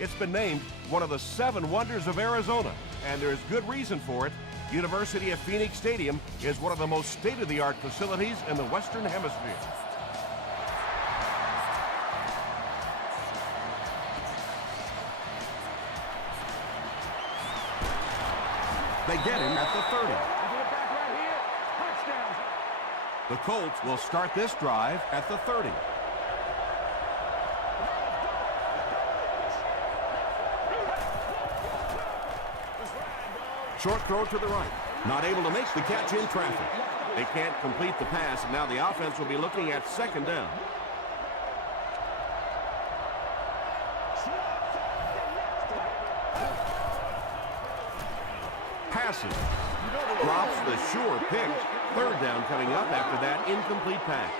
It's been named one of the 7 wonders of Arizona, and there's good reason for it. University of Phoenix Stadium is one of the most state-of-the-art facilities in the Western Hemisphere. They get him at the 30. The Colts will start this drive at the 30. Short throw to the right. Not able to make the catch in traffic. They can't complete the pass, and now the offense will be looking at second down. Passes. Drops the sure pick. Third down coming up after that incomplete pass.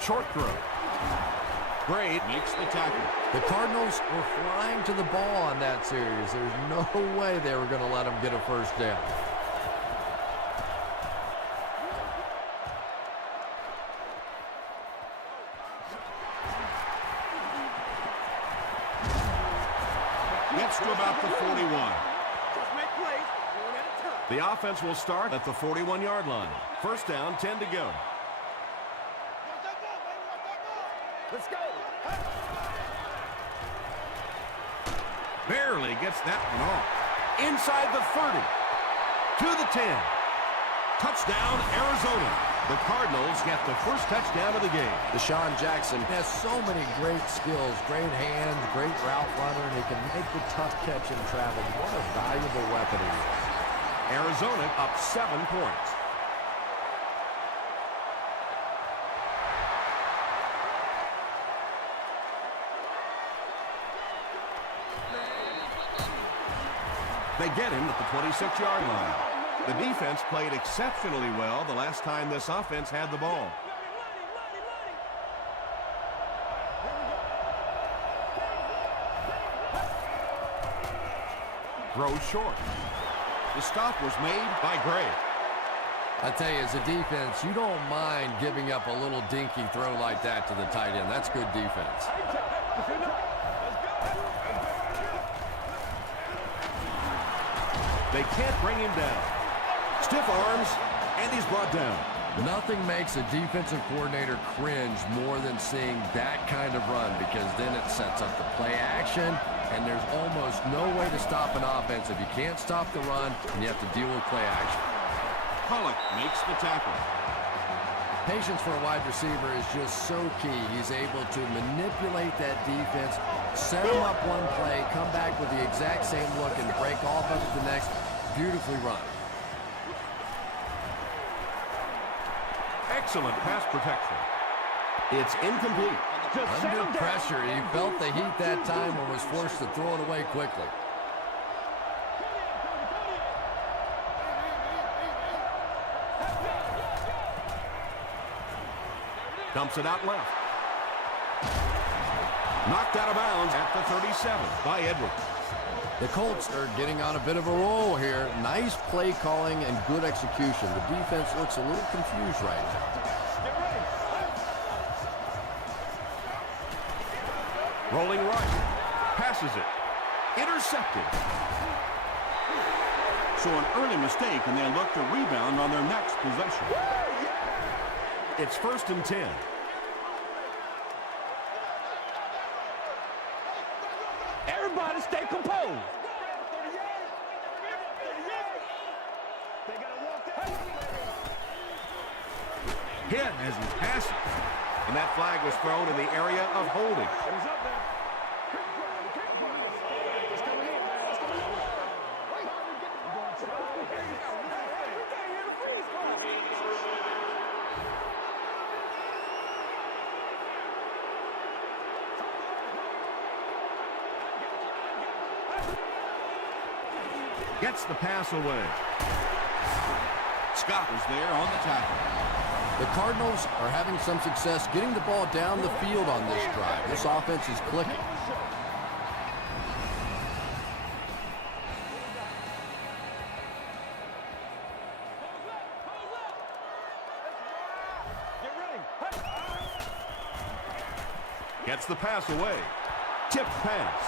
Short throw. Gray makes the tackle. The Cardinals were flying to the ball on that series. There's no way they were going to let them get a first down. Gets to about the 41. The offense will start at the 41-yard line. First down, 10 to go. Let's go. Barely gets that one off. Inside the 30. To the 10. Touchdown, Arizona. The Cardinals get the first touchdown of the game. Deshaun Jackson has so many great skills, great hands, great route runner, and he can make the tough catch in travel. What a valuable weapon he is. Arizona up 7 points. They get him at the 26-yard line. The defense played exceptionally well the last time this offense had the ball. Throw short. The stop was made by Gray. I tell you, as a defense, you don't mind giving up a little dinky throw like that to the tight end. That's good defense. They can't bring him down. Stiff arms, and he's brought down. Nothing makes a defensive coordinator cringe more than seeing that kind of run, because then it sets up the play action, and there's almost no way to stop an offense if you can't stop the run and you have to deal with play action. Pollock makes the tackle. Patience for a wide receiver is just so key. He's able to manipulate that defense, set them up one play, come back with the exact same look, and break off of it the next. Beautifully run. Excellent pass protection. It's incomplete. Under pressure, he felt the heat that time and was forced to throw it away quickly. Dumps it out left. Knocked out of bounds at the 37 by Edwards. The Colts are getting on a bit of a roll here. Nice play calling and good execution. The defense looks a little confused right now. Rolling right. Passes it. Intercepted. So an early mistake, and they'll look to rebound on their next possession. It's 1st and 10. Everybody stay composed. Hit as he passes. And that flag was thrown in the area of holding. Gets the pass away. Scott was there on the tackle. The Cardinals are having some success getting the ball down the field on this drive. This offense is clicking. Gets the pass away. Tip pass.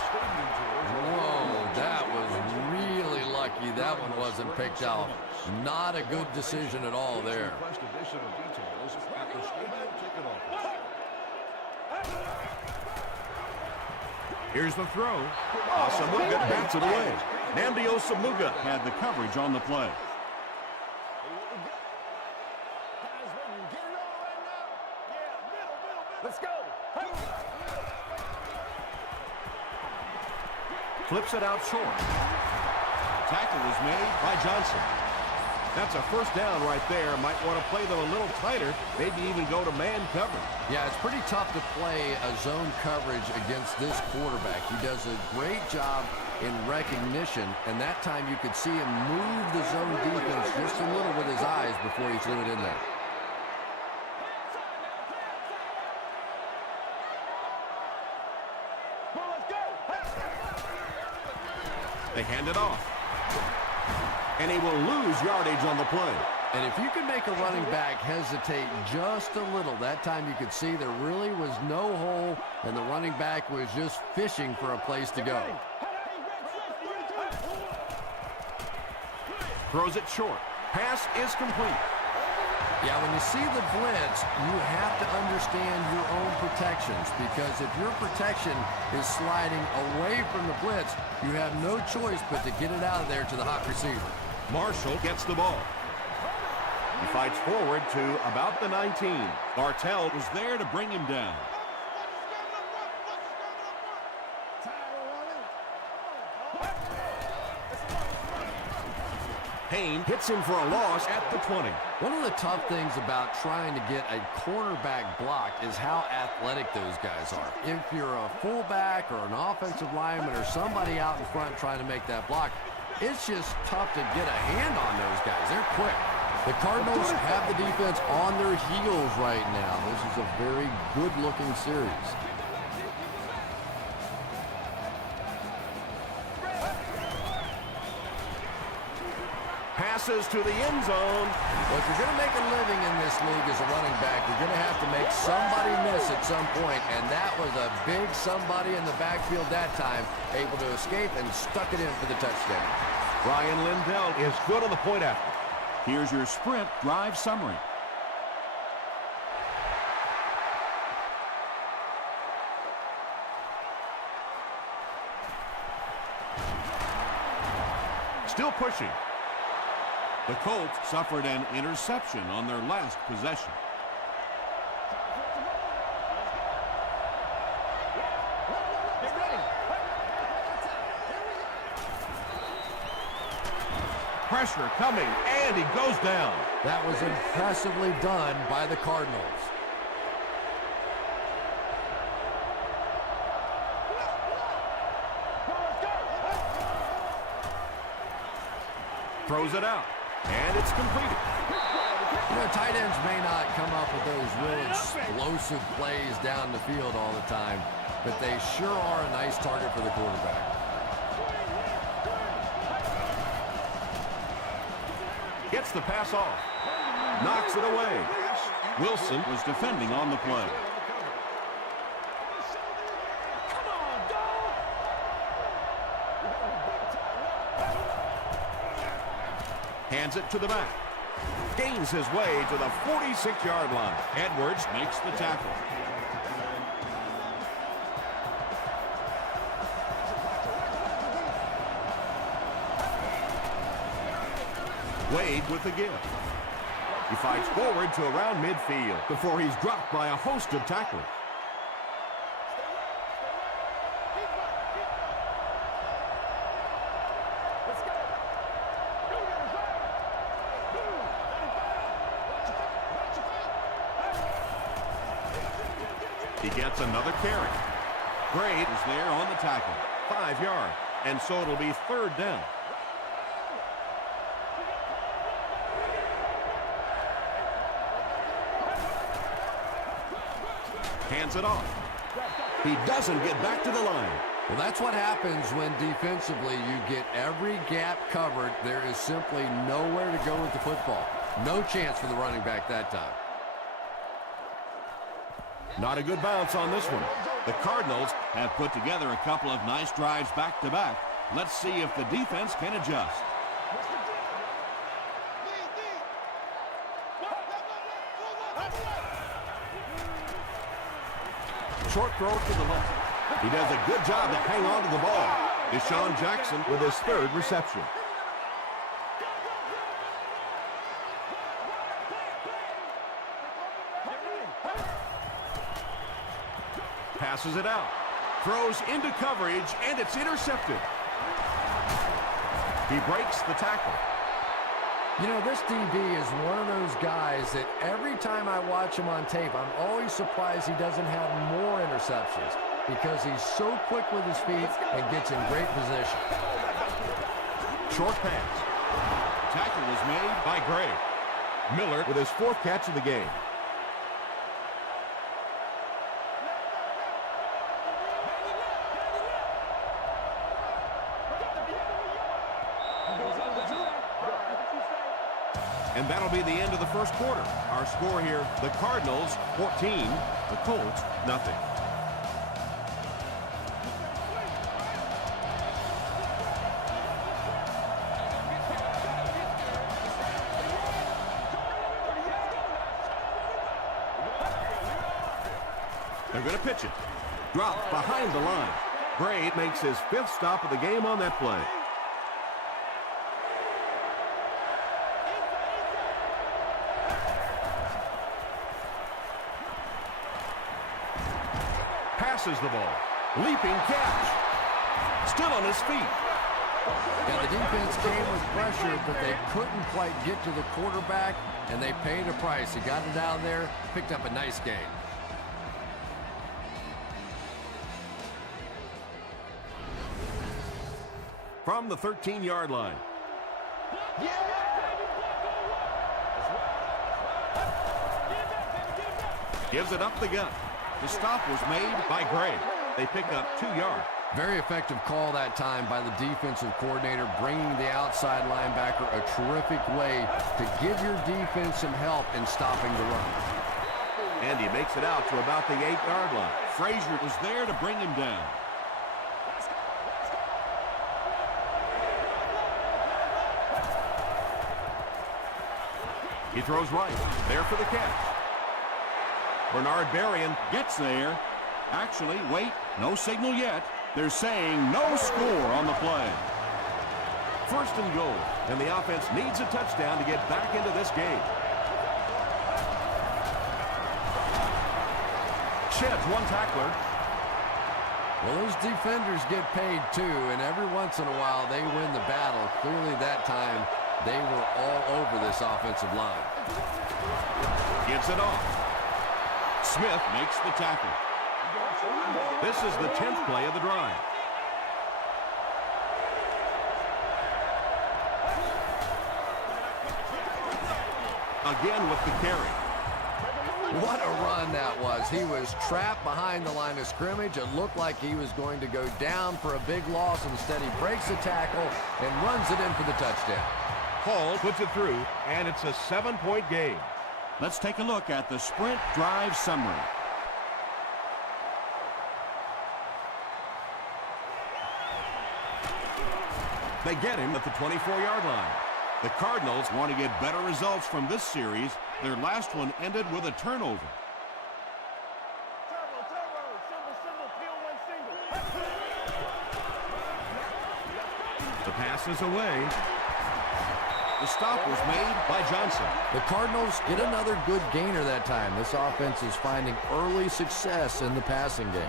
Whoa, that was really lucky. That one wasn't picked out. Not a good decision at all there. Here's the throw. Samuga bats it away. Namdio Samuga had the coverage on the play. Let's go. Flips it out short. Tackle was made by Johnson. That's a first down right there. Might want to play them a little tighter, maybe even go to man coverage. Yeah, it's pretty tough to play a zone coverage against this quarterback. He does a great job in recognition, and that time you could see him move the zone defense just a little with his eyes before he threw it in there. They hand it off. And he will lose yardage on the play. And if you can make a running back hesitate just a little, that time you could see there really was no hole, and the running back was just fishing for a place to go. Throws it short. Pass is complete. Yeah, when you see the blitz, you have to understand your own protections, because if your protection is sliding away from the blitz, you have no choice but to get it out of there to the hot receiver. Marshall gets the ball. He fights forward to about the 19. Bartell was there to bring him down. Payne hits him for a loss at the 20. One of the tough things about trying to get a cornerback blocked is how athletic those guys are. If you're a fullback or an offensive lineman or somebody out in front trying to make that block, it's just tough to get a hand on those guys. They're quick. The Cardinals have the defense on their heels right now. This is a very good-looking series. Passes to the end zone. Well, if you're going to make a living in this league as a running back, you're going to have to make somebody miss at some point, and that was a big somebody in the backfield that time, able to escape and stuck it in for the touchdown. Ryan Lindell is good on the point after. Here's your sprint drive summary. Still pushing. The Colts suffered an interception on their last possession. Pressure coming, and he goes down. That was impressively done by the Cardinals. Throws it out, and it's completed. You know, tight ends may not come up with those real explosive plays down the field all the time, but they sure are a nice target for the quarterback. Gets the pass off. Knocks it away. Wilson was defending on the play. Hands it to the back. Gains his way to the 46-yard line. Edwards makes the tackle. Wade with the give. He fights forward to around midfield before he's dropped by a host of tacklers. He gets another carry. Gray is there on the tackle. 5 yards. And so it'll be third down. Hands it off. He doesn't get back to the line. Well, that's what happens when defensively you get every gap covered. There is simply nowhere to go with the football. No chance for the running back that time. Not a good bounce on this one. The Cardinals have put together a couple of nice drives back-to-back. Let's see if the defense can adjust. Short throw to the left. He does a good job to hang on to the ball. Deshaun Jackson with his third reception. Passes it out. Throws into coverage, and it's intercepted. He breaks the tackle. You know, this DB is one of those guys that every time I watch him on tape, I'm always surprised he doesn't have more interceptions because he's so quick with his feet and gets in great position. Short pass. Tackle was made by Gray. Miller with his fourth catch of the game. And that'll be the end of the first quarter. Our score here, the Cardinals 14, the Colts nothing. They're going to pitch it. Drop behind the line. Gray makes his fifth stop of the game on that play. Passes the ball. Leaping catch. Still on his feet. Yeah, the defense came with pressure, but they couldn't quite get to the quarterback, and they paid a price. He got it out there, picked up a nice game. From the 13-yard line. Gives it up the gut. The stop was made by Gray. They pick up 2 yards. Very effective call that time by the defensive coordinator, bringing the outside linebacker a terrific way to give your defense some help in stopping the run. And he makes it out to about the 8-yard line. Frazier was there to bring him down. He throws right. There for the catch. Bernard Berrien gets there. Actually, wait, no signal yet. They're saying no score on the play. First and goal, and the offense needs a touchdown to get back into this game. Sheds one tackler. Well, those defenders get paid too, and every once in a while they win the battle. Clearly that time they were all over this offensive line. Gets it off. Smith makes the tackle. This is the 10th play of the drive. Again with the carry. What a run that was. He was trapped behind the line of scrimmage. It looked like he was going to go down for a big loss. Instead, he breaks the tackle and runs it in for the touchdown. Hall puts it through, and it's a 7-point game. Let's take a look at the sprint drive summary. They get him at the 24-yard line. The Cardinals want to get better results from this series. Their last one ended with a turnover. The pass is away. The stop was made by Johnson. The Cardinals get another good gainer that time. This offense is finding early success in the passing game.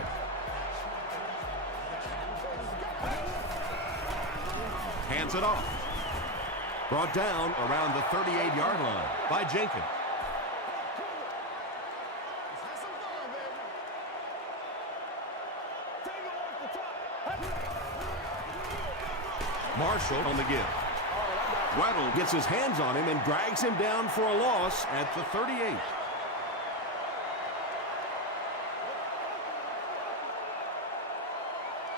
Hands it off. Brought down around the 38-yard line by Jenkins. Marshall on the give. Weddle gets his hands on him and drags him down for a loss at the 38.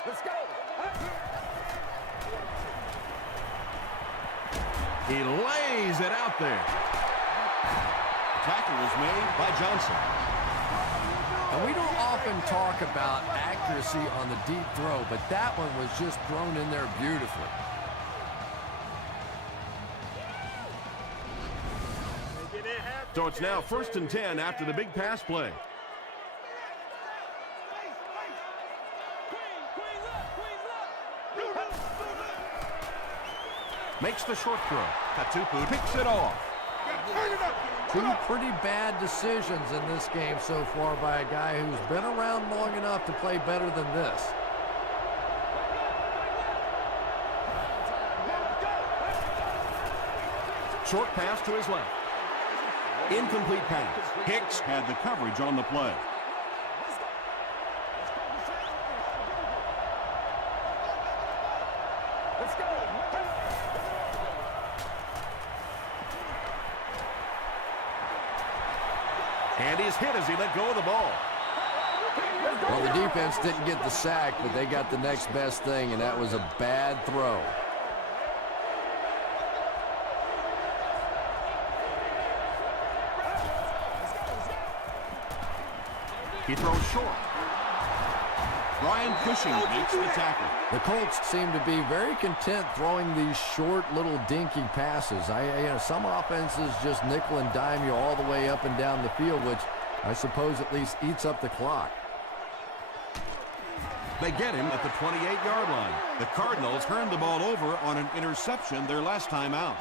Let's go. He lays it out there. tackle was made by Johnson. And we don't often talk about accuracy on the deep throw, but that one was just thrown in there beautifully. So it's now 1st and 10 after the big pass play. Makes the short throw. Katupu picks it off. Two pretty bad decisions in this game so far by a guy who's been around long enough to play better than this. Short pass to his left. Incomplete pass. Hicks had the coverage on the play. Let's go. And he's hit as he let go of the ball. Well, the defense didn't get the sack, but they got the next best thing, and that was a bad throw. He throws short. Brian Cushing makes the tackle. The Colts seem to be very content throwing these short little dinky passes. Some offenses just nickel and dime you all the way up and down the field, which I suppose at least eats up the clock. They get him at the 28-yard line. The Cardinals turned the ball over on an interception their last time out.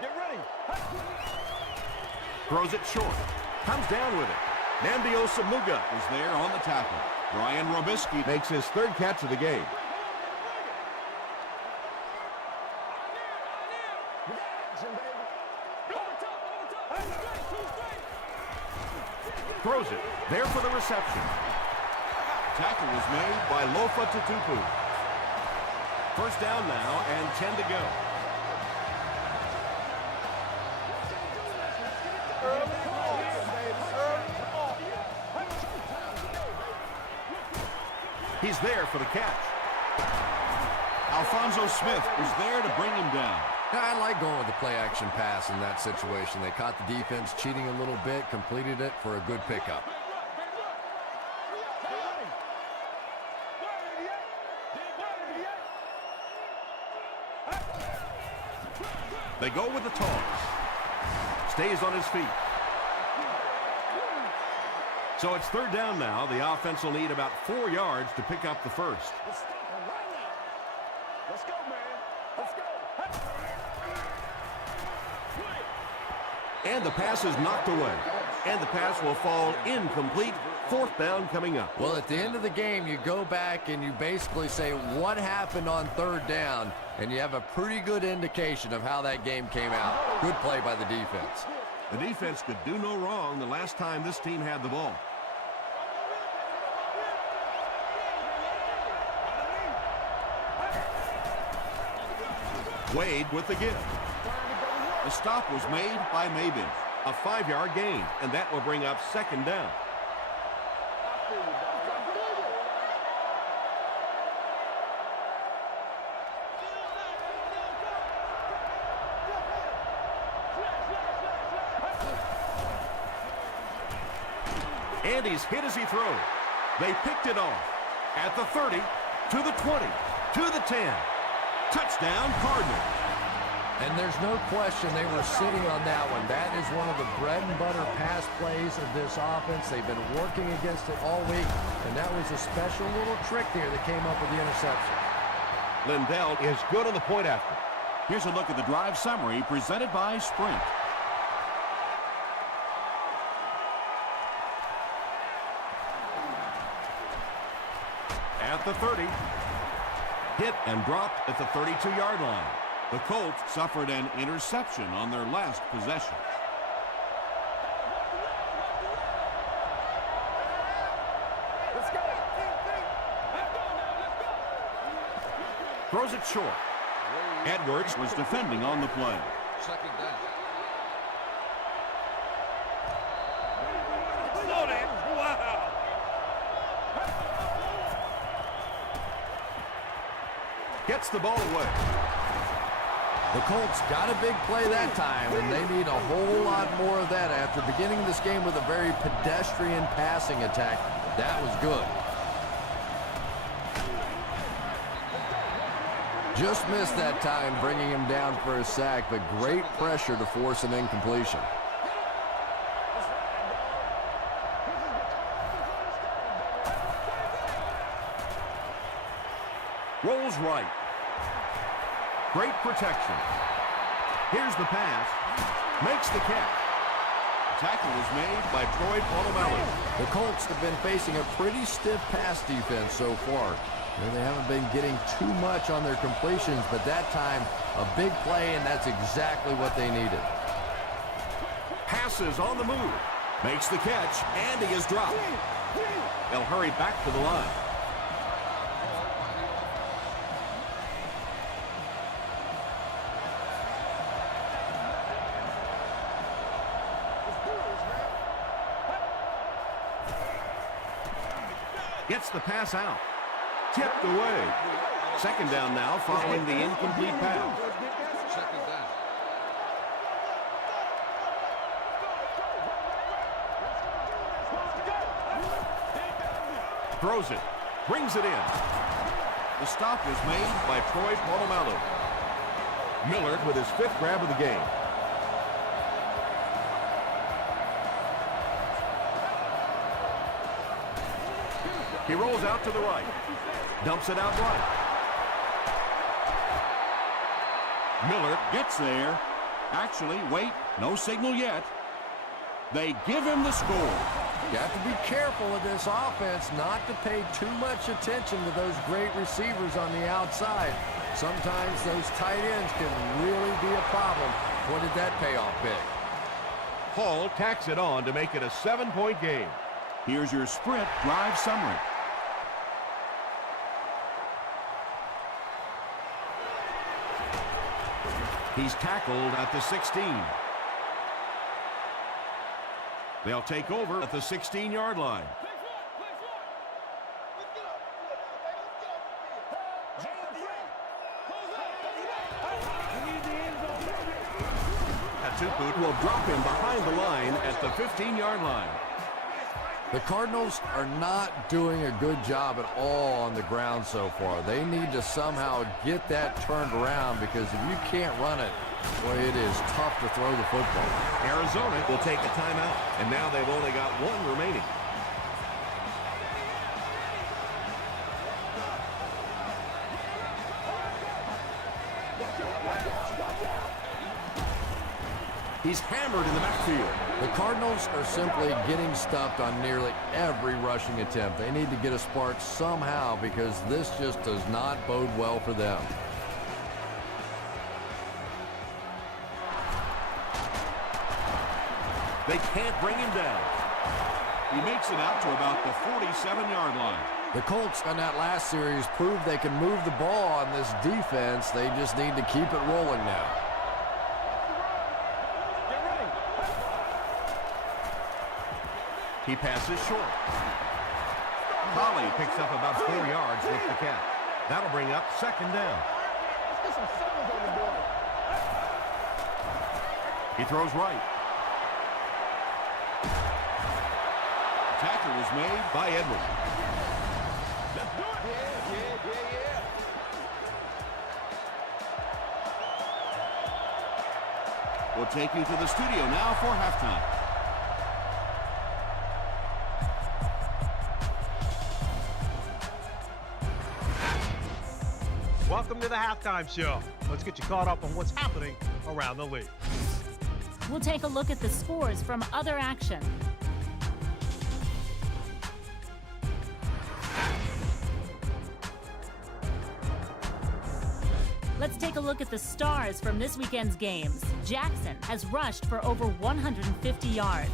Get ready. Throws it short. Comes down with it. Nambiosa Muga is there on the tackle. Brian Robisky makes his 3rd catch of the game. Throws it. There for the reception. Tackle was made by Lofa Tatupu. 1st down now and 10 to go. He's there for the catch. Alfonso Smith was there to bring him down. I like going with the play-action pass in that situation. They caught the defense cheating a little bit, completed it for a good pickup. They go with the toss. Stays on his feet. So it's 3rd down now. The offense will need about 4 yards to pick up the first. Let's go, man. Let's go. And the pass is knocked away. And the pass will fall incomplete. 4th down coming up. Well, at the end of the game, you go back and you basically say what happened on 3rd down, and you have a pretty good indication of how that game came out. Good play by the defense. The defense could do no wrong the last time this team had the ball. Wade with the give. The stop was made by Mabin. A 5-yard gain, and that will bring up 2nd down. And he's hit as he throws. They picked it off at the 30, to the 20, to the 10. Touchdown, Cardinals. And there's no question they were sitting on that one. That is one of the bread and butter pass plays of this offense. They've been working against it all week, and that was a special little trick there that came up with the interception. Lindell is good on the point after. Here's a look at the drive summary presented by Sprint. At the 30. Hit and dropped at the 32-yard line. The Colts suffered an interception on their last possession. Let's go. Throws it short. Edwards was defending on the play. 2nd down. Gets the ball away. The Colts got a big play that time, and they need a whole lot more of that after beginning this game with a very pedestrian passing attack. That was good. Just missed that time, bringing him down for a sack, but great pressure to force an incompletion. Rolls right. Great protection. Here's the pass. Makes the catch. Tackle is made by Troy Polamalu. The Colts have been facing a pretty stiff pass defense so far. They haven't been getting too much on their completions, but that time, a big play, and that's exactly what they needed. Passes on the move. Makes the catch, and he is dropped. They'll hurry back to the line. Gets the pass out. Tipped away. Second down now following the incomplete pass. Throws it. Brings it in. The stop is made by Troy Polamalu. Millard with his 5th grab of the game. He rolls out to the right. Dumps it out right. Miller gets there. Actually, wait, no signal yet. They give him the score. You have to be careful with this offense not to pay too much attention to those great receivers on the outside. Sometimes those tight ends can really be a problem. What did that pay off big? Hall tacks it on to make it a 7-point game. Here's your sprint drive summary. He's tackled at the 16. They'll take over at the 16-yard line. Atupu will drop him behind the line at the 15-yard line. The Cardinals are not doing a good job at all on the ground so far. They need to somehow get that turned around, because if you can't run it, boy, it is tough to throw the football. Arizona will take a timeout, and now they've only got 1 remaining. He's hammered in the backfield. The Cardinals are simply getting stuffed on nearly every rushing attempt. They need to get a spark somehow, because this just does not bode well for them. They can't bring him down. He makes it out to about the 47-yard line. The Colts on that last series proved they can move the ball on this defense. They just need to keep it rolling now. He passes short. Collie picks up about 4 yards with the catch. That'll bring up 2nd down. He throws right. Tackle was made by Edwards. We'll take you to the studio now for halftime. Welcome to the halftime show. Let's get you caught up on what's happening around the league. We'll take a look at the scores from other action. Let's take a look at the stars from this weekend's games. Jackson has rushed for over 150 yards.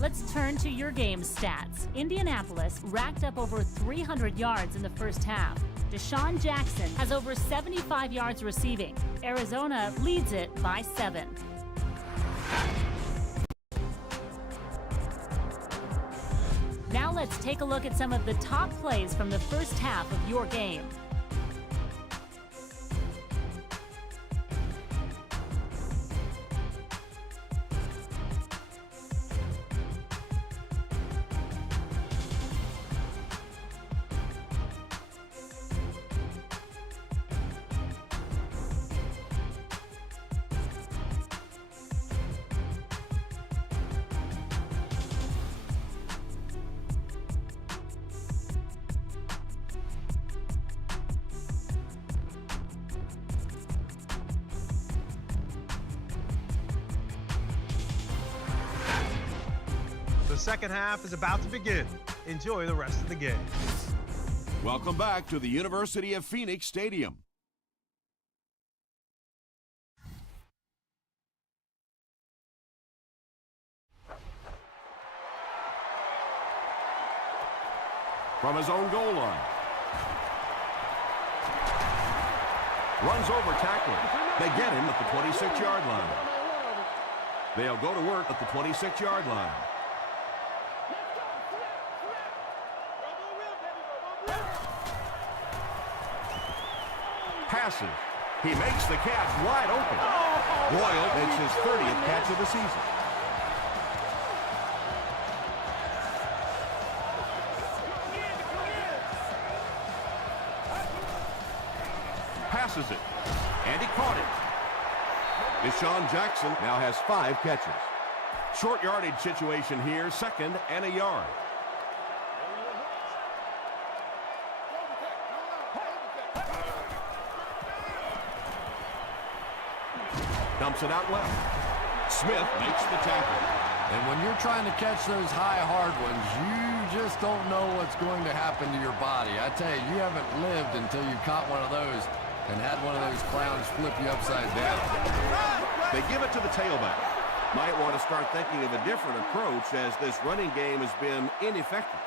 Let's turn to your game stats. Indianapolis racked up over 300 yards in the first half. Deshaun Jackson has over 75 yards receiving. Arizona leads it by 7. Now let's let's take a look at some of the top plays from the first half of your game. The second half is about to begin. Enjoy the rest of the game. Welcome back to the University of Phoenix Stadium. From his own goal line. Runs over tackler. They get him at the 26-yard line. They'll go to work at the 26-yard line. Passes. He makes the catch wide open. Boyle makes his 30th catch of the season. Passes it. And he caught it. Deshaun Jackson now has 5 catches. Short yardage situation here, 2nd and a yard. Dumps it out left. Smith makes the tackle. And when you're trying to catch those high, hard ones, you just don't know what's going to happen to your body. I tell you, you haven't lived until you caught one of those and had one of those clowns flip you upside down. They give it to the tailback. Might want to start thinking of a different approach as this running game has been ineffective.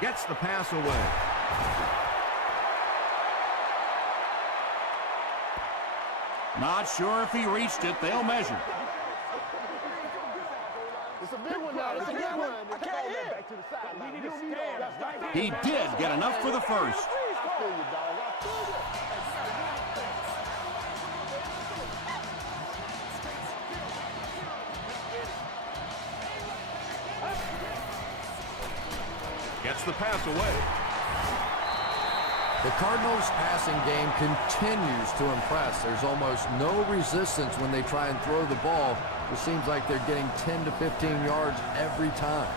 Gets the pass away. Not sure if he reached it. They'll measure. It's a big one now. It's a big one. I can't hit. We need to stand. He did get enough for the first. I feel you, dog. I feel you. Gets the pass away. The Cardinals' passing game continues to impress. There's almost no resistance when they try and throw the ball. It seems like they're getting 10 to 15 yards every time.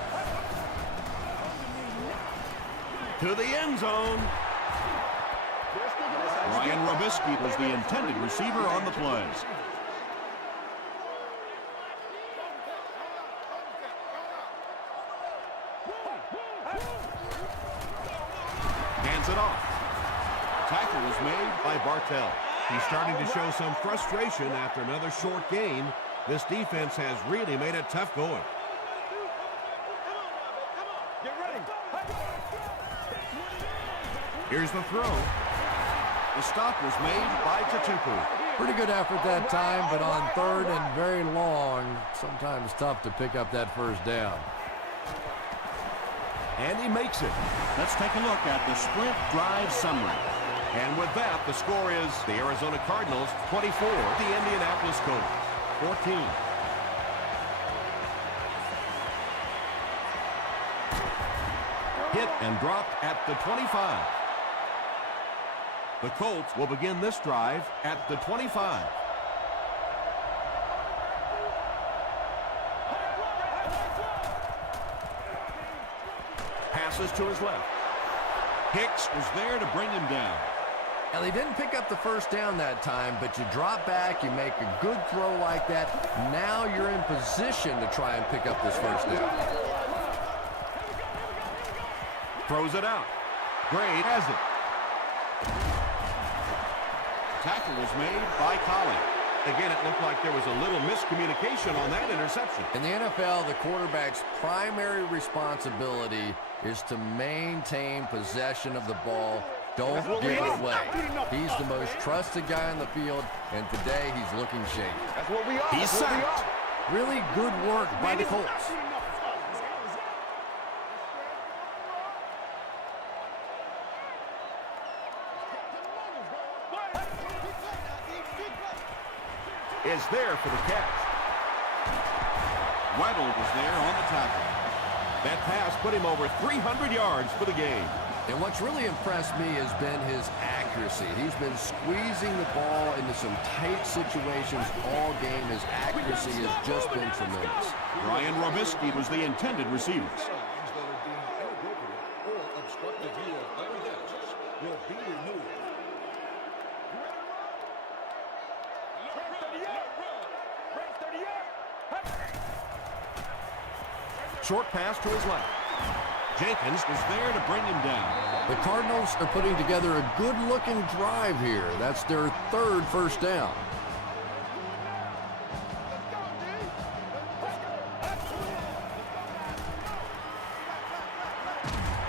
To the end zone. Ryan Robisky was the intended receiver on the play. Hands it off. Tackle was made by Bartell. He's starting to show some frustration after another short gain. This defense has really made it tough going. Get ready. Here's the throw. The stop was made by Tatupu. Pretty good effort that time, but on 3rd and very long, sometimes tough to pick up that first down. And he makes it. Let's take a look at the sprint drive summary. And with that, the score is the Arizona Cardinals 24, the Indianapolis Colts 14. Hit and dropped at the 25. The Colts will begin this drive at the 25. Passes to his left. Hicks was there to bring him down. Now, they didn't pick up the first down that time, but you drop back, you make a good throw like that. Now you're in position to try and pick up this first down. Throws it out. Gray has it. Tackle was made by Colley. Again, it looked like there was a little miscommunication on that interception. In the NFL, the quarterback's primary responsibility is to maintain possession of the ball. Don't give it away. He's the most trusted guy on the field, and today he's looking shaky. That's what we are. He's sacked. Really good work by the Colts. Is there for the catch. Weddle was there on the tackle. That pass put him over 300 yards for the game. And what's really impressed me has been his accuracy. He's been squeezing the ball into some tight situations all game. His accuracy has just been tremendous. Brian Robisky was the intended receiver. Short pass to his left. Jenkins is there to bring him down. The Cardinals are putting together a good-looking drive here. That's their third first down.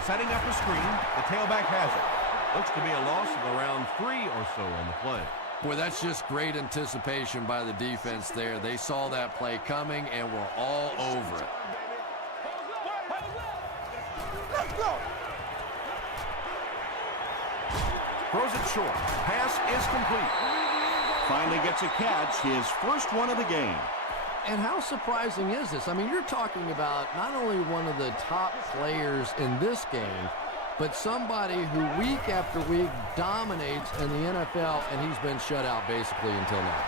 Setting up a screen. The tailback has it. Looks to be a loss of around 3 or so on the play. Boy, that's just great anticipation by the defense there. They saw that play coming and were all over it. Throws it short. Pass is complete. Finally gets a catch, his first one of the game. And how surprising is this? I mean, you're talking about not only one of the top players in this game, but somebody who week after week dominates in the NFL, and he's been shut out basically until now.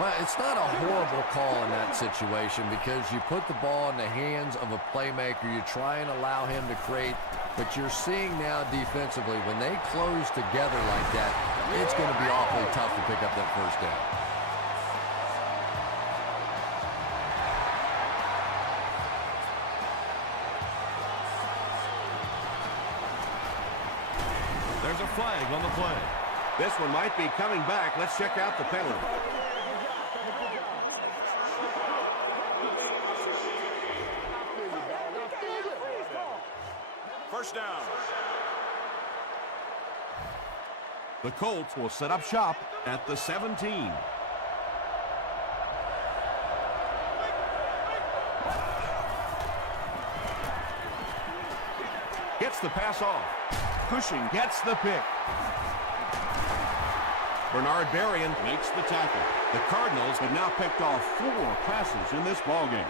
Well, it's not a horrible call in that situation because you put the ball in the hands of a playmaker. You try and allow him to create, but you're seeing now defensively, when they close together like that, it's going to be awfully tough to pick up that first down. There's a flag on the play. This one might be coming back. Let's check out the penalty. First down. The Colts will set up shop at the 17. Gets the pass off. Cushing gets the pick. Bernard Berrien makes the tackle. The Cardinals have now picked off 4 passes in this ballgame.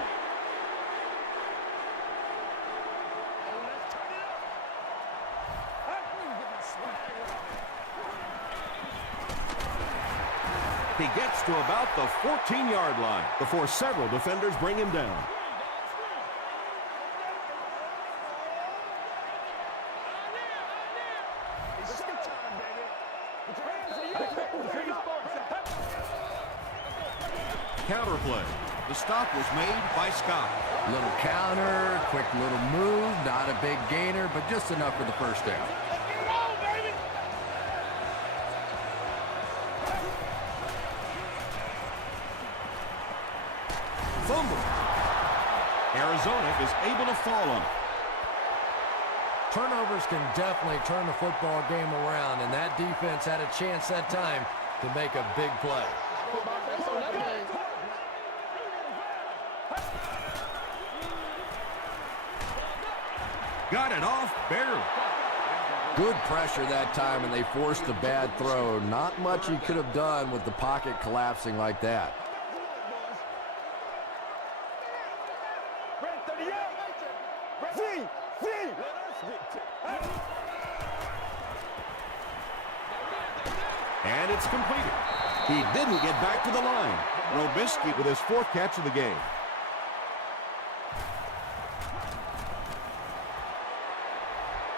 He gets to about the 14-yard line before several defenders bring him down. Counter play. The stop was made by Scott. Little counter, quick little move, not a big gainer, but just enough for the first down. Fumble. Arizona is able to fall on it. Turnovers can definitely turn the football game around, and that defense had a chance that time to make a big play. Got it off barely. Good pressure that time, and they forced a bad throw. Not much he could have done with the pocket collapsing like that. And it's completed. He didn't get back to the line. Robisky with his 4th catch of the game.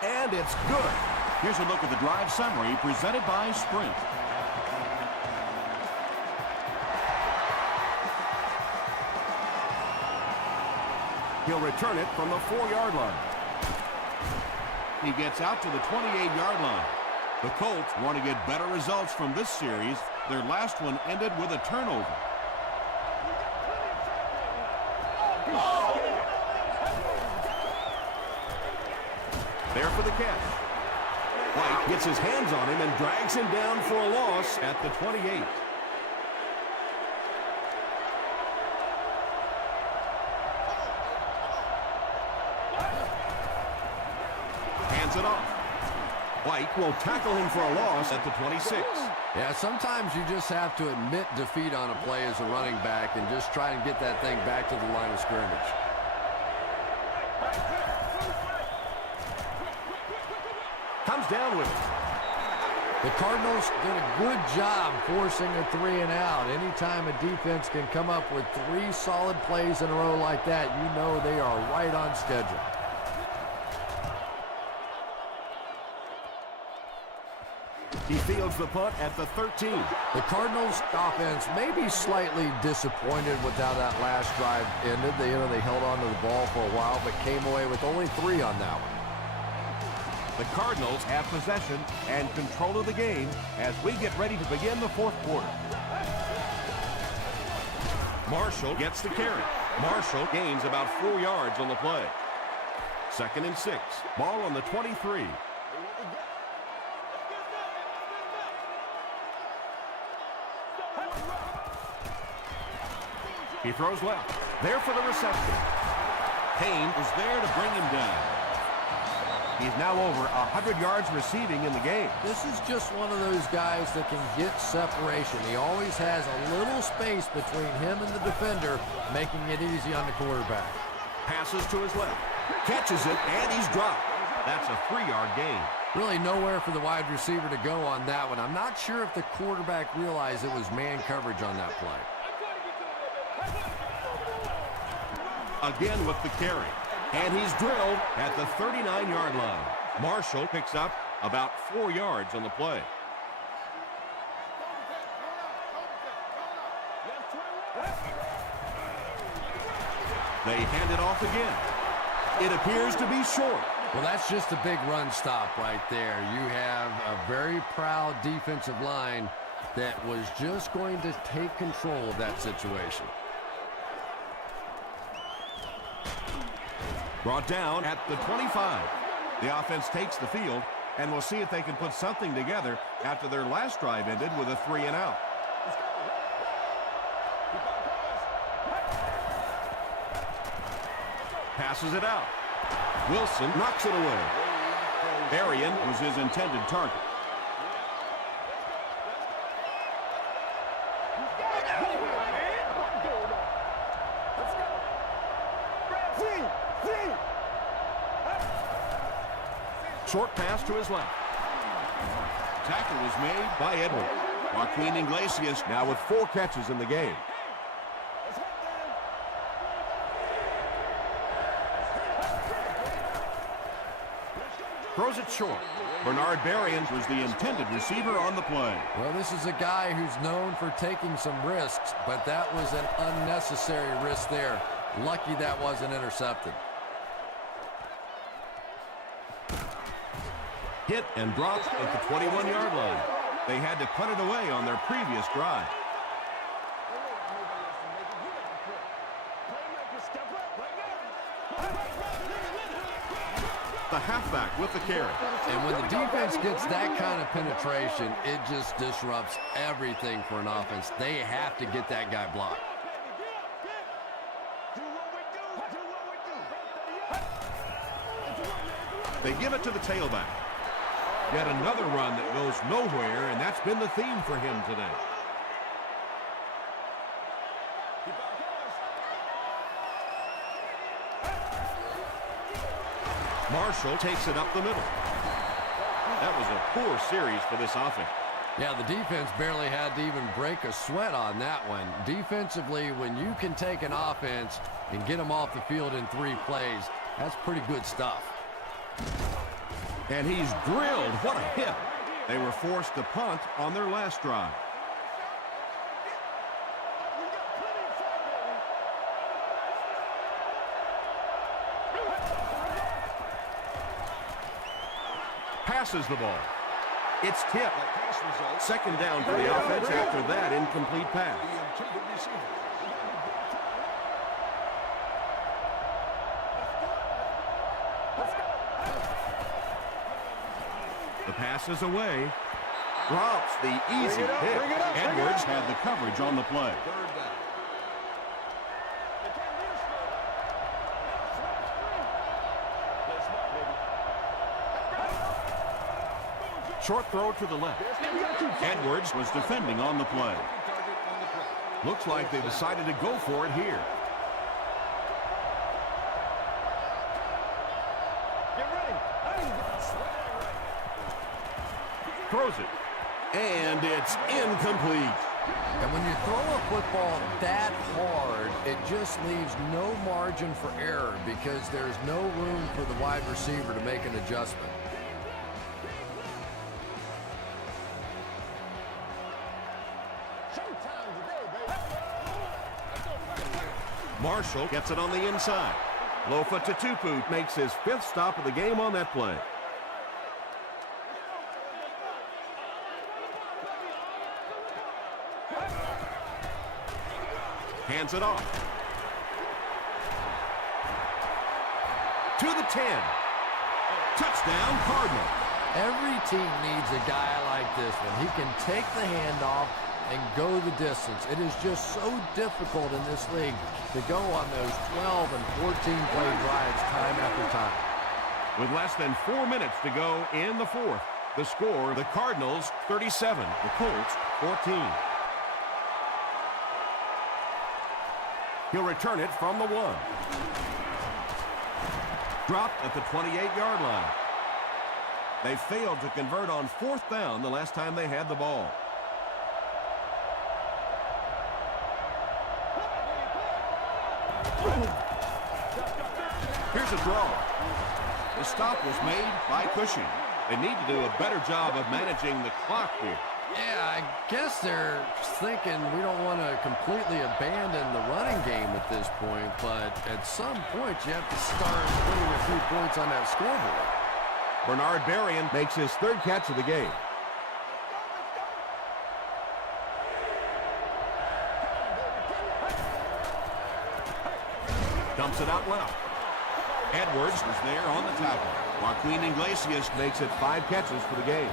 And it's good. Here's a look at the drive summary presented by Sprint. He'll return it from the 4-yard line. He gets out to the 28-yard line. The Colts want to get better results from this series Their last one ended with a turnover. There for the catch. White gets his hands on him and drags him down for a loss at the 28. Hands it off. White will tackle him for a loss at the 26. Yeah, sometimes you just have to admit defeat on a play as a running back and just try and get that thing back to the line of scrimmage. Comes down with it. The Cardinals did a good job forcing a 3 and out. Anytime a defense can come up with 3 solid plays in a row like that, you know they are right on schedule. He fields the punt at the 13. The Cardinals offense may be slightly disappointed with how that last drive ended. They held on to the ball for a while, but came away with only 3 on that one. The Cardinals have possession and control of the game as we get ready to begin the fourth quarter. Marshall gets the carry. Marshall gains about 4 yards on the play. 2nd and 6. Ball on the 23. He throws left. There for the reception. Payne is there to bring him down. He's now over 100 yards receiving in the game. This is just one of those guys that can get separation. He always has a little space between him and the defender, making it easy on the quarterback. Passes to his left. Catches it, and he's dropped. That's a 3-yard gain. Really nowhere for the wide receiver to go on that one. I'm not sure if the quarterback realized it was man coverage on that play. Again with the carry. And he's drilled at the 39-yard line. Marshall picks up about 4 yards on the play. They hand it off again. It appears to be short. Well, that's just a big run stop right there. You have a very proud defensive line that was just going to take control of that situation. Brought down at the 25. The offense takes the field, and we'll see if they can put something together after their last drive ended with a 3 and out. Passes it out. Wilson knocks it away. Berrien was his intended target. Short pass to his left. Tackle was made by Edwards. Joaquin Iglesias now with 4 catches in the game. Throws it short. Bernard Berrien was the intended receiver on the play. Well, this is a guy who's known for taking some risks, but that was an unnecessary risk there. Lucky that wasn't intercepted. Hit and dropped at the 21-yard line. They had to punt it away on their previous drive. The halfback with the carry. And when the defense gets that kind of penetration, it just disrupts everything for an offense. They have to get that guy blocked. They give it to the tailback. Yet another run that goes nowhere, and that's been the theme for him today. Marshall takes it up the middle. That was a poor series for this offense. Yeah, the defense barely had to even break a sweat on that one. Defensively, when you can take an offense and get them off the field in 3 plays, that's pretty good stuff. And he's drilled. What a hit. They were forced to punt on their last drive. Passes the ball. It's tipped. Second down for the offense after that incomplete pass. The pass is away. Drops the easy hit. Edwards had the coverage on the play. Short throw to the left. Edwards was defending on the play. Looks like they decided to go for it here. Throws it. And it's incomplete. And when you throw a football that hard, it just leaves no margin for error because there's no room for the wide receiver to make an adjustment. Marshall gets it on the inside. Lofa Tatupu makes his 5th stop of the game on that play. Hands it off. To the 10. Touchdown, Cardinals. Every team needs a guy like this one. He can take the handoff and go the distance. It is just so difficult in this league to go on those 12 and 14-play drives time after time. With less than 4 minutes to go in the 4th, the score, the Cardinals 37, the Colts 14. He'll return it from the 1. Dropped at the 28-yard line. They failed to convert on 4th down the last time they had the ball. Here's a draw. The stop was made by Cushing. They need to do a better job of managing the clock here. Yeah, I guess they're thinking we don't want to completely abandon the running game at this point, but at some point you have to start putting a few points on that scoreboard. Bernard Berrien makes his 3rd catch of the game. Dumps it out left. Edwards was there on the tackle. Joaquin Iglesias makes it 5 catches for the game.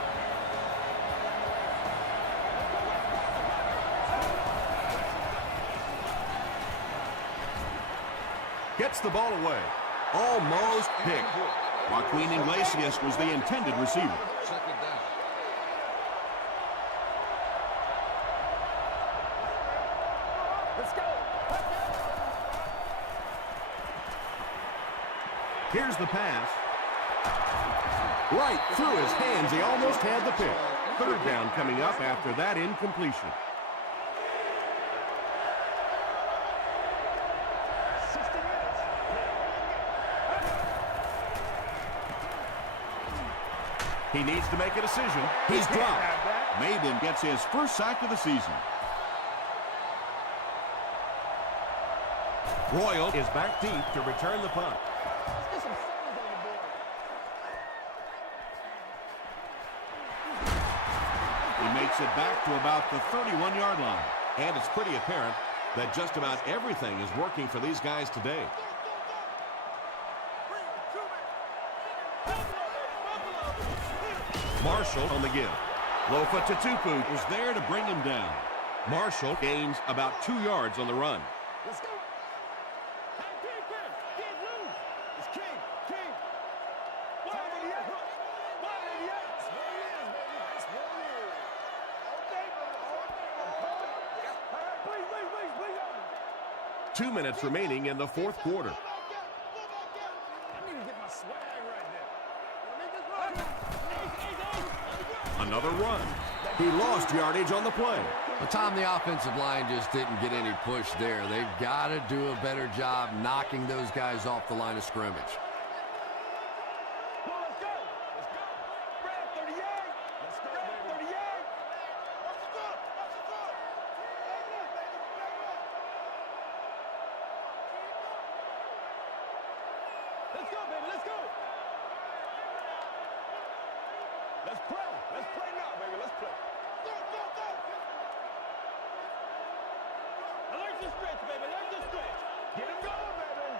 Gets the ball away. Almost picked. Joaquin Iglesias was the intended receiver. Let's go. Here's the pass. Right through his hands. He almost had the pick. 3rd down coming up after that incompletion. He needs to make a decision. He's dropped. Maben gets his 1st sack of the season. Royal is back deep to return the punt. He makes it back to about the 31-yard line. And it's pretty apparent that just about everything is working for these guys today. Marshall on the give. Lofa Tatupu was there to bring him down. Marshall gains about 2 yards on the run. Let's go. Get loose. It's King. King. Please. 2 minutes remaining in the 4th quarter. I need to get my swag right there. Another run. He lost yardage on the play. Well, Tom, the offensive line just didn't get any push there. They've got to do a better job knocking those guys off the line of scrimmage. Let's go. Red 38. Let's go. Red 38. Let's go, baby. Let's go. Let's pray. Let's play now, baby. Let's play. Go, go, go. Learn to stretch, baby. Learn to stretch. Get him going, baby.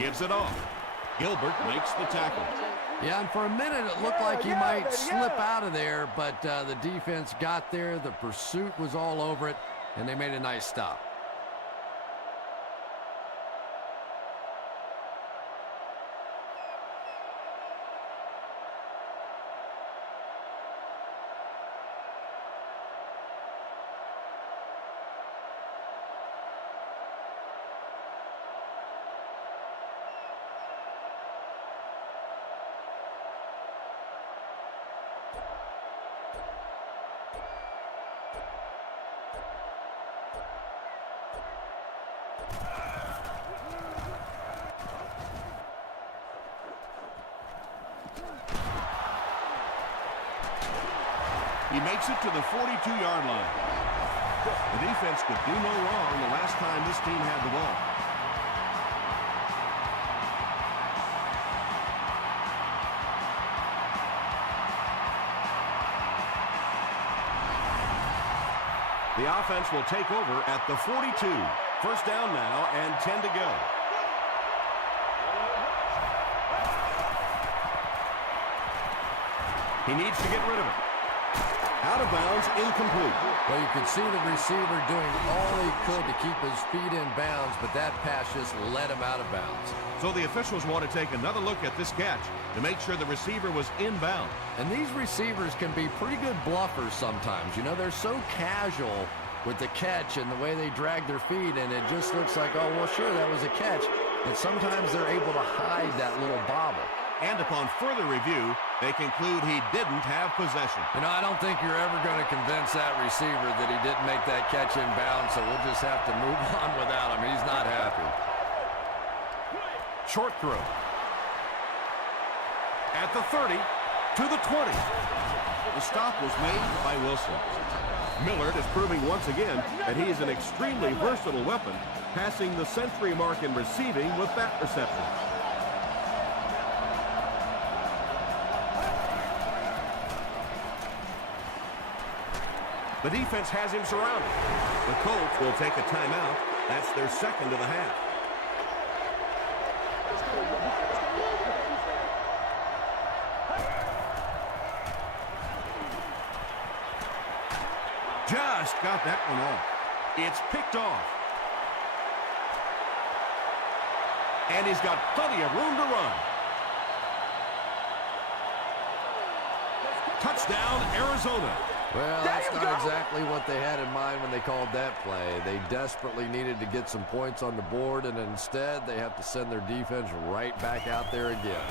Gives it off. Gilbert makes the tackle. Yeah, and for a minute it looked like he might slip out of there, but the defense got there. The pursuit was all over it, and they made a nice stop. He makes it to the 42-yard line. The defense could do no wrong the last time this team had the ball. The offense will take over at the 42. First down now and 10 to go. He needs to get rid of it. Out of bounds, incomplete. Well, you could see the receiver doing all he could to keep his feet in bounds, but that pass just let him out of bounds. So the officials want to take another look at this catch to make sure the receiver was inbound. And these receivers can be pretty good bluffers sometimes. You know, they're so casual with the catch and the way they drag their feet, and it just looks like, oh, well, sure, that was a catch. And sometimes they're able to hide that little bobble. And upon further review, they conclude he didn't have possession. You know, I don't think you're ever going to convince that receiver that he didn't make that catch in bounds, so we'll just have to move on without him. He's not happy. Short throw. At the 30, to the 20. The stop was made by Wilson. Millard is proving once again that he is an extremely versatile weapon, passing the century mark in receiving with that reception. The defense has him surrounded. The Colts will take a timeout. That's their second of the half. Just got that one off. It's picked off. And he's got plenty of room to run. Touchdown, Arizona. Well, that's not exactly what they had in mind when they called that play. They desperately needed to get some points on the board, and instead they have to send their defense right back out there again.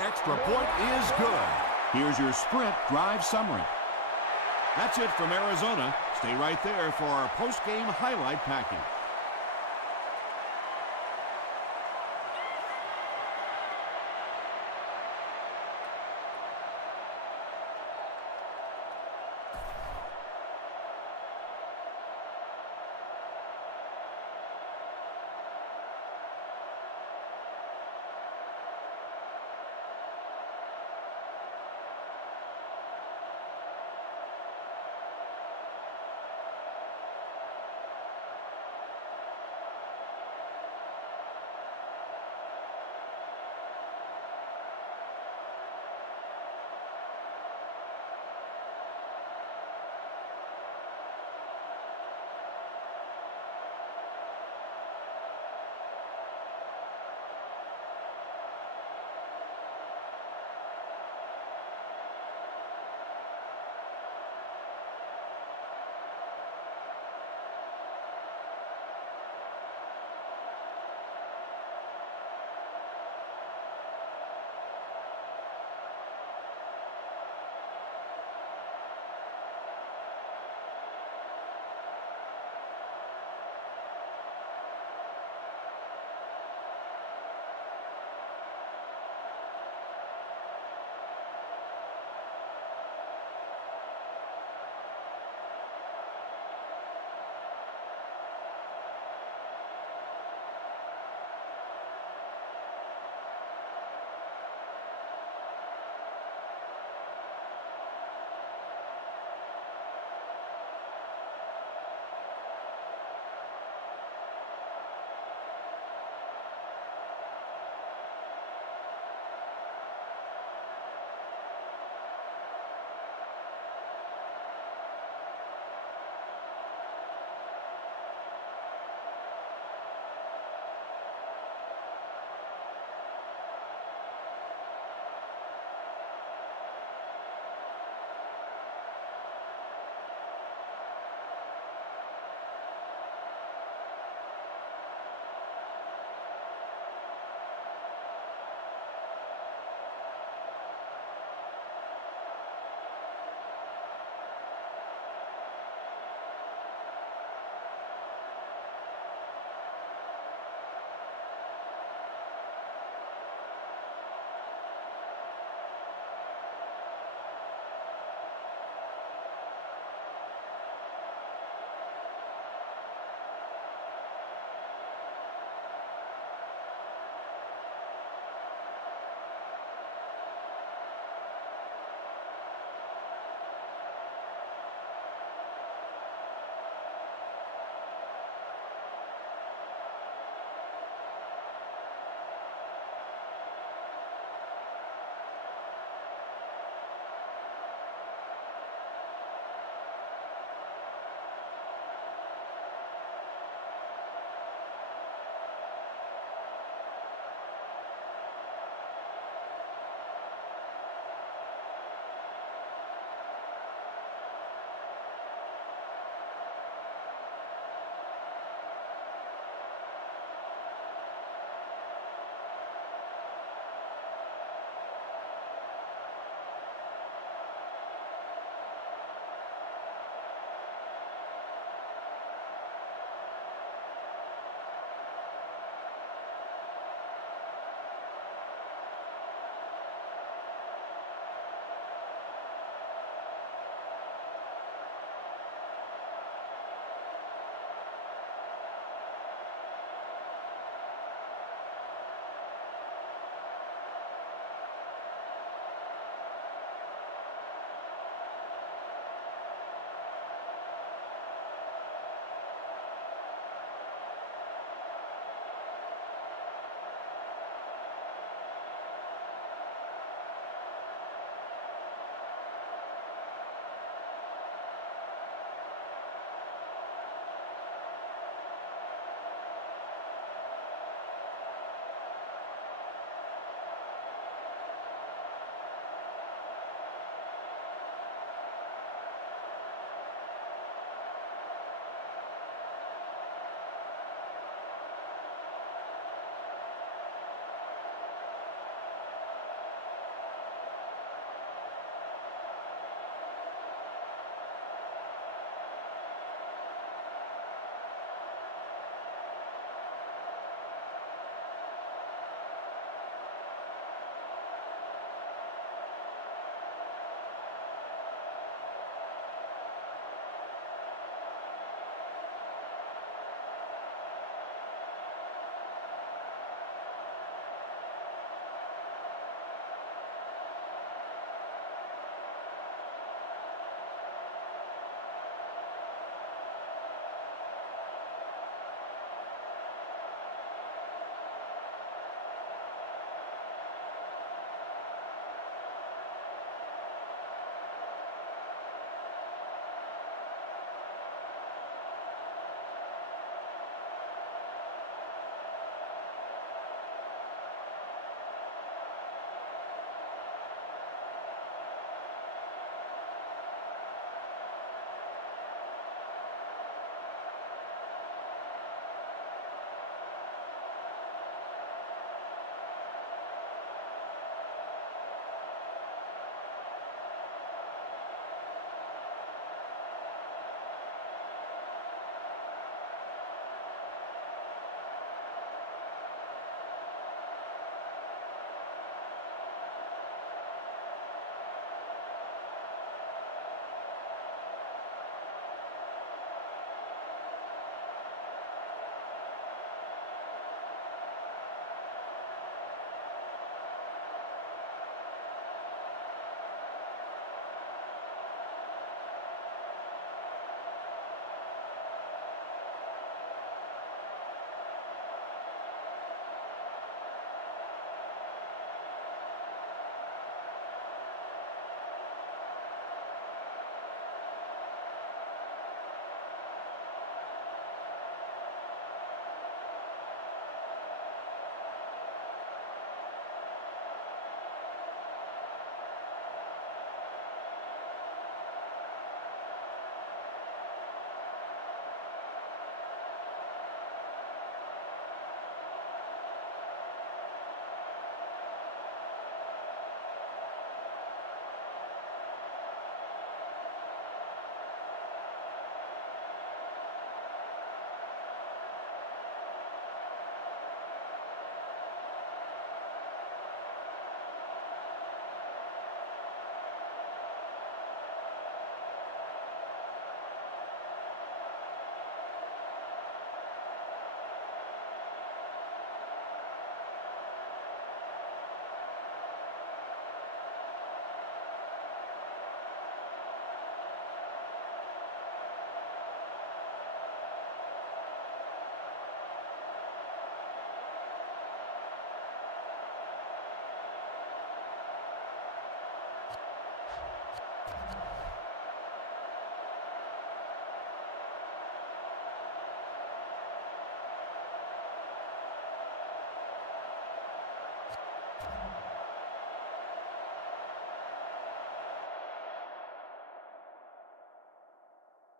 Extra point is good. Here's your Sprint drive summary. That's it from Arizona. Stay right there for our post-game highlight package.